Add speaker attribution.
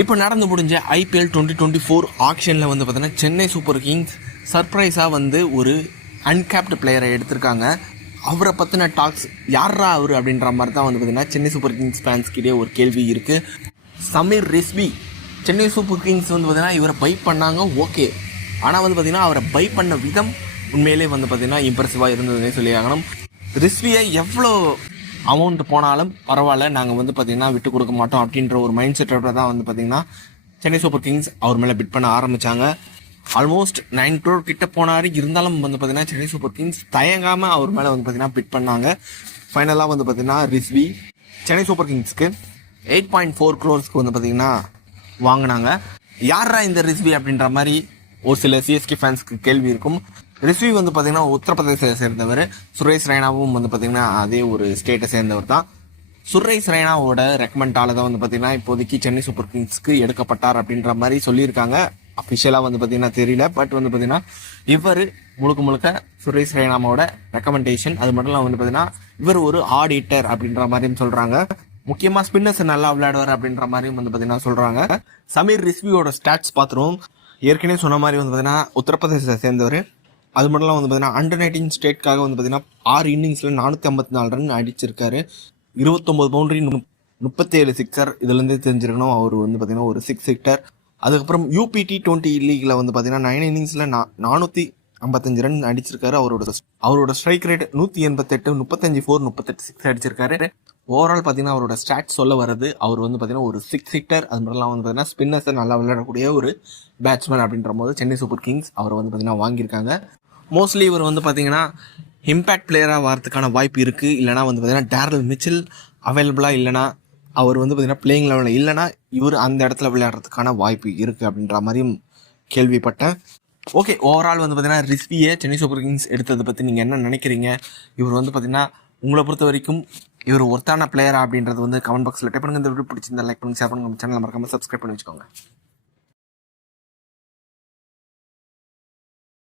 Speaker 1: இப்போ நடந்து முடிஞ்ச ஐபிஎல் டுவெண்ட்டி டுவெண்ட்டி ஃபோர் ஆக்ஷனில் வந்து பார்த்தீங்கன்னா சென்னை சூப்பர் கிங்ஸ் சர்ப்ரைஸாக வந்து ஒரு அன்கேப்டு பிளேயரை எடுத்திருக்காங்க. அவரை பற்றின டாக்ஸ் யாரா அவர் அப்படின்ற மாதிரி தான் வந்து பார்த்தீங்கன்னா சென்னை சூப்பர் கிங்ஸ் ஃபேன்ஸ்கிட்டே ஒரு கேள்வி இருக்குது சமீர் ரிஸ்வி சென்னை சூப்பர் கிங்ஸ் வந்து பார்த்தீங்கன்னா இவரை பை பண்ணாங்க ஓகே ஆனால் வந்து பார்த்தீங்கன்னா அவரை பை பண்ண விதம் உண்மையிலே வந்து பார்த்தீங்கன்னா இம்ப்ரெசிவாக இருந்ததுன்னே சொல்லி ஆகணும் ரிஸ்வியை எவ்வளோ அமௌண்ட் போனாலும் பரவாயில்ல நாங்கள் வந்து பார்த்திங்கன்னா விட்டு கொடுக்க மாட்டோம் அப்படின்ற ஒரு மைண்ட் செட்டோட தான் வந்து பார்த்தீங்கன்னா சென்னை சூப்பர் கிங்ஸ் அவர் மேலே பிட் பண்ண ஆரம்பித்தாங்க ஆல்மோஸ்ட் நைன் க்ரோர் கிட்ட போனார். இருந்தாலும் வந்து பார்த்தீங்கன்னா சென்னை சூப்பர் கிங்ஸ் தயங்காமல் அவர் மேலே வந்து பார்த்திங்கன்னா பிட் பண்ணாங்க. ஃபைனலாக வந்து பார்த்திங்கன்னா ரிஸ்வி சென்னை சூப்பர் கிங்ஸ்க்கு எயிட் பாயிண்ட் ஃபோர் க்ரோர்ஸ்க்கு வந்து பார்த்திங்கன்னா வாங்கினாங்க. யாரா இந்த ரிஸ்வி அப்படின்ற மாதிரி ஒரு சில சிஎஸ்கே ஃபேன்ஸ்க்கு கேள்வி இருக்கும். ரிஸ்வி வந்து பார்த்தீங்கன்னா உத்தரப்பிரதேசத்தை சேர்ந்தவர். சுரேஷ் ரெய்னாவும் வந்து பார்த்தீங்கன்னா அதே ஒரு ஸ்டேட்டை சேர்ந்தவர் தான். சுரேஷ் ரெய்னாவோட ரெக்கமெண்டால தான் வந்து பார்த்தீங்கன்னா இப்போதைக்கு சென்னை சூப்பர் கிங்ஸ்க்கு எடுக்கப்பட்டார் அப்படின்ற மாதிரி சொல்லியிருக்காங்க. அஃபிஷியலாக வந்து பார்த்தீங்கன்னா தெரியல. பட் வந்து பார்த்தீங்கன்னா இவர் முழுக்க முழுக்க சுரேஷ் ரெய்னாமோட ரெக்கமெண்டேஷன் அது மட்டும் இல்லாமல் வந்து பார்த்தீங்கன்னா இவர் ஒரு ஆடிட்டர் அப்படின்ற மாதிரியும் சொல்கிறாங்க முக்கியமாக ஸ்பின்னர்ஸ் நல்லா விளையாடுவார் அப்படின்ற மாதிரியும் வந்து பார்த்தீங்கன்னா சொல்கிறாங்க சமீர் ரிஸ்வியோட ஸ்டாட்ஸ் பார்த்துருவோம் ஏற்கனவே சொன்ன மாதிரி வந்து பார்த்தீங்கன்னா உத்தரப்பிரதேசத்தை சேர்ந்தவர். அது மட்டும் இல்லாமல் வந்து பார்த்தீங்கன்னா அண்டர் நைன்டீன் ஸ்டேட்காக வந்து பார்த்தீங்கன்னா ஆறு இன்னிங்ஸில் நானூற்றி ஐம்பத்தி நாலு ரன் அடிச்சிருக்காரு. இருபத்தொம்போது பவுண்டரி முப்பத்தேழு சிக்ஸர் இதுலேருந்தே தெரிஞ்சிருக்கணும். அவர் வந்து பார்த்தீங்கன்னா ஒரு சிக்ஸ் சிக்டர் அதுக்கப்புறம் யூபிடி டுவெண்ட்டி லீக்ல வந்து பார்த்தீங்கன்னா நைன் இன்னிங்ஸில் நானூற்றி ஐம்பத்தஞ்சு ரன் அடிச்சிருக்காரு. அவரோட அவரோட ஸ்ட்ரைக் ரேட் நூற்றி எண்பத்தெட்டு முப்பத்தஞ்சு ஃபோர் முப்பத்தெட்டு சிக்ஸ் அடிச்சிருக்காரு. ஓவரால் பார்த்தீங்கன்னா அவரோட ஸ்டாட் சொல்ல வர்றது அவர் வந்து பார்த்தீங்கன்னா ஒரு சிக்ஸ் சிக்டர் அது மாதிரிலாம் வந்து பார்த்தீங்கன்னா ஸ்பின்னர்ஸை நல்லா விளையாடக்கூடிய ஒரு பேட்ஸ்மேன் அப்படின்ற போது சென்னை சூப்பர் கிங்ஸ் அவர் வந்து பார்த்தீங்கன்னா வாங்கியிருக்காங்க. மோஸ்ட்லி இவர் வந்து பார்த்தீங்கன்னா இம்பேக்ட் பிளேயராக வரதுக்கான வாய்ப்பு இருக்குது இல்லைனா வந்து பார்த்தீங்கன்னா டேரல் மிச்சில் அவைலபிளாக இல்லைனா அவர் வந்து பார்த்தீங்கன்னா பிளேயிங் லெவலில் இல்லைனா இவர் அந்த இடத்துல விளையாடுறதுக்கான வாய்ப்பு இருக்குது அப்படின்ற மாதிரியும் கேள்விப்பட்டேன். ஓகே ஓவரால் வந்து பார்த்தீங்கன்னா ரிஸ்வியை சென்னை சூப்பர் கிங்ஸ் எடுத்ததை பற்றி நீங்கள் என்ன நினைக்கிறீங்க? இவர் வந்து பார்த்தீங்கன்னா உங்களை பொறுத்த வரைக்கும் இவர் ஒருத்தான பிளேயரா அப்படின்றது வந்து கமெண்ட் பாக்ஸில் டைப் பண்ணுங்க. இந்த வீடியோ பிடிச்சிருந்தா லைக் பண்ணுங்க ஷேர் பண்ணுங்க. சேனல் மறக்காமல் சப்ஸ்கிரைப் பண்ணி வச்சுக்கோங்க.